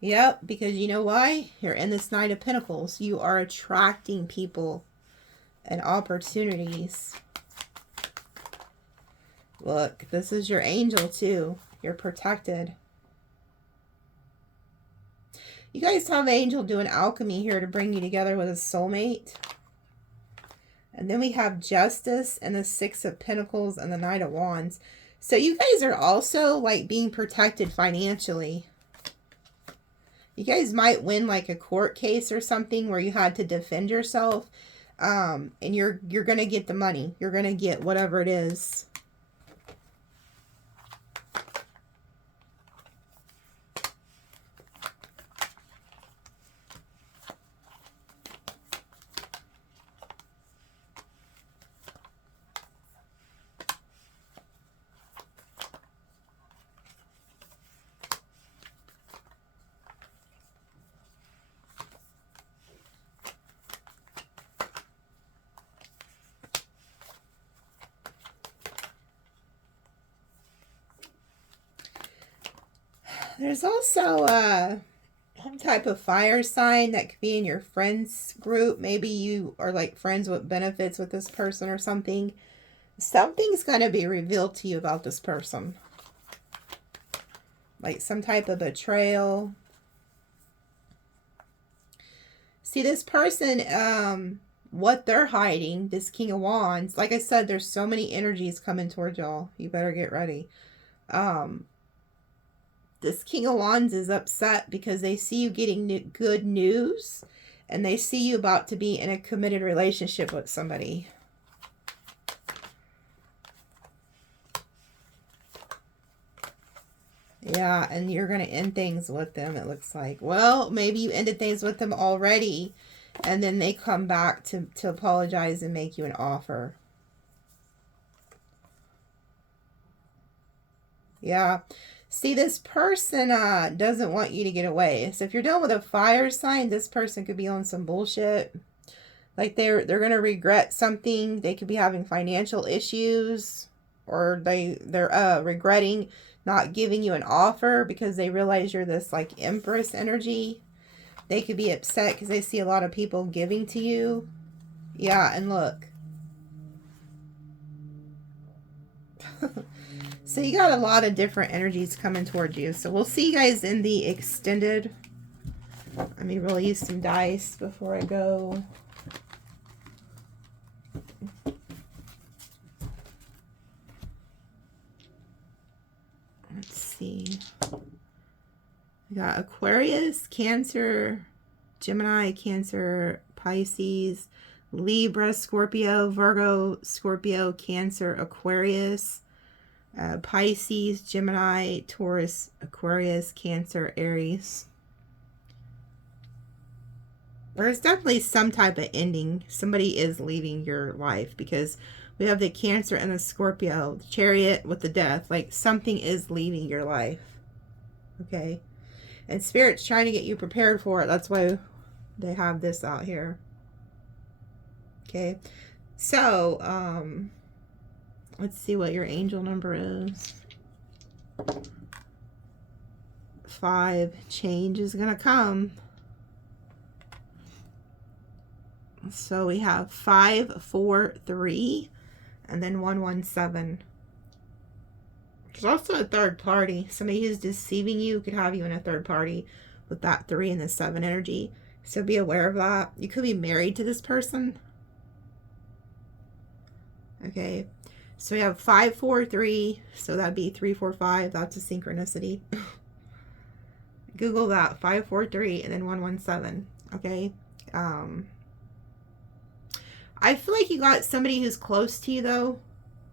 Yep, because you know why? You're in this Knight of Pentacles. You are attracting people and opportunities. Look, this is your angel too. You're protected. You guys have angel doing alchemy here to bring you together with a soulmate. And then we have Justice and the Six of Pentacles and the Knight of Wands. So you guys are also like being protected financially. You guys might win like a court case or something where you had to defend yourself. And you're going to get the money. You're going to get whatever it is. There's also some type of fire sign that could be in your friends group. Maybe you are like friends with benefits with this person or something. Something's going to be revealed to you about this person. Like some type of betrayal. See, this person, what they're hiding, this King of Wands, like I said, there's so many energies coming towards y'all. You better get ready. This King of Wands is upset because they see you getting good news and they see you about to be in a committed relationship with somebody. Yeah, and you're going to end things with them, it looks like. Well, maybe you ended things with them already and then they come back to apologize and make you an offer. Yeah. See, this person doesn't want you to get away. So if you're dealing with a fire sign, this person could be on some bullshit. Like they're going to regret something. They could be having financial issues, or they're regretting not giving you an offer because they realize you're this like Empress energy. They could be upset because they see a lot of people giving to you. Yeah, and look. So you got a lot of different energies coming towards you. So we'll see you guys in the extended. Let me roll you some dice before I go. Let's see. We got Aquarius, Cancer, Gemini, Cancer, Pisces, Libra, Scorpio, Virgo, Scorpio, Cancer, Aquarius, Pisces, Gemini, Taurus, Aquarius, Cancer, Aries. There's definitely some type of ending. Somebody is leaving your life because we have the Cancer and the Scorpio, the Chariot with the Death. Like something is leaving your life. Okay. And Spirit's trying to get you prepared for it. That's why they have this out here. Okay. So, let's see what your angel number is. 5. Change is going to come. So we have 5, 4, 3, and then 1, 1, 7. There's also a third party. Somebody who's deceiving you could have you in a third party with that 3 and the 7 energy. So be aware of that. You could be married to this person. Okay. So we have 5, 4, 3. So that'd be 3, 4, 5. That's a synchronicity. Google that. 5, 4, 3, and then 1, 1, 7. Okay. I feel like you got somebody who's close to you though,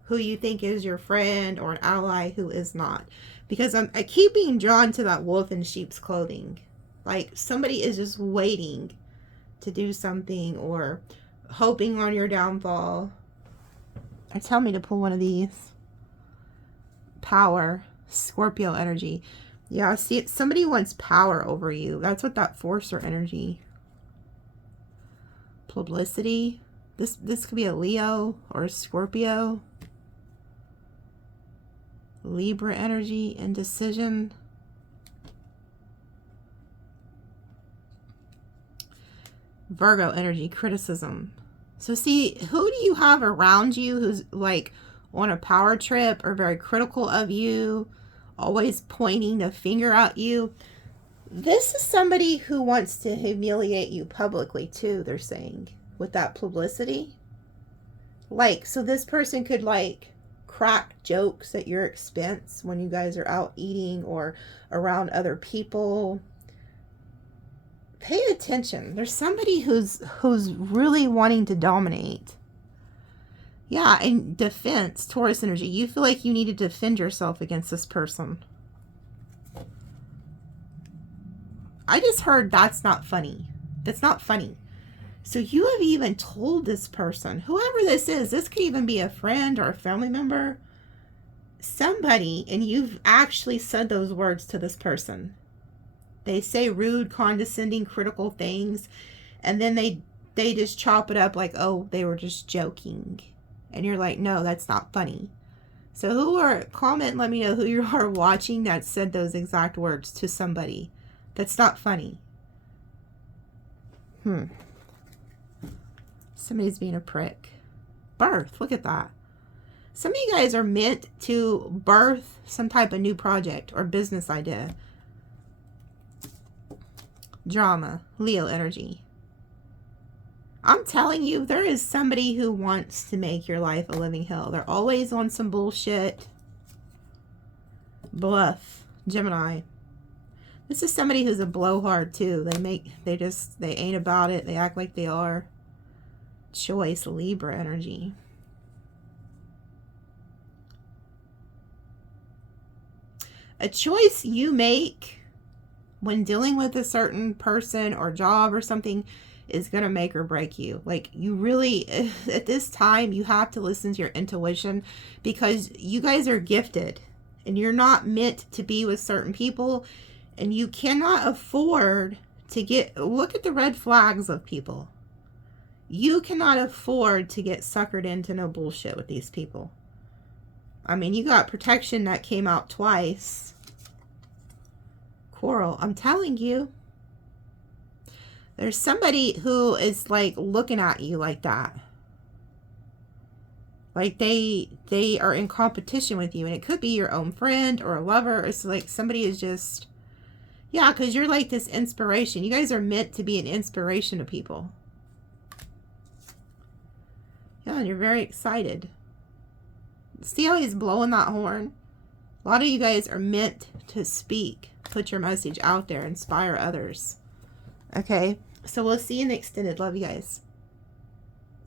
who you think is your friend or an ally who is not. Because I keep being drawn to that wolf in sheep's clothing. Like somebody is just waiting to do something or hoping on your downfall. Or tell me to pull one of these. Power. Scorpio energy. Yeah, see, somebody wants power over you. That's what that Forcer energy. Publicity. This could be a Leo or a Scorpio. Libra energy, indecision. Virgo energy, criticism. So see, who do you have around you who's like on a power trip or very critical of you, always pointing a finger at you? This is somebody who wants to humiliate you publicly too, they're saying, with that publicity. Like, so this person could like crack jokes at your expense when you guys are out eating or around other people. Pay attention. There's somebody who's really wanting to dominate. Yeah, and defense, Taurus energy. You feel like you need to defend yourself against this person. I just heard that's not funny. That's not funny. So you have even told this person, whoever this is, this could even be a friend or a family member, somebody, and you've actually said those words to this person. They say rude, condescending, critical things, and then they just chop it up like, oh, they were just joking. And you're like, no, that's not funny. So comment and let me know who you are watching that said those exact words to somebody. That's not funny. Somebody's being a prick. Birth, look at that. Some of you guys are meant to birth some type of new project or business idea. Drama, Leo energy. I'm telling you, there is somebody who wants to make your life a living hell. They're always on some bullshit. Bluff, Gemini. This is somebody who's a blowhard too. They ain't about it. They act like they are. Choice, Libra energy. A choice you make when dealing with a certain person or job or something is going to make or break you. Like, you really, at this time, you have to listen to your intuition, because you guys are gifted and you're not meant to be with certain people, and you cannot afford to look at the red flags of people. You cannot afford to get suckered into no bullshit with these people. I mean, you got protection that came out twice. Coral, I'm telling you. There's somebody who is like looking at you like that. Like they are in competition with you. And it could be your own friend or a lover. It's like somebody is just... Yeah, because you're like this inspiration. You guys are meant to be an inspiration to people. Yeah, and you're very excited. See how he's blowing that horn? A lot of you guys are meant to speak. Put your message out there. Inspire others. Okay? So we'll see you in the extended. Love you guys.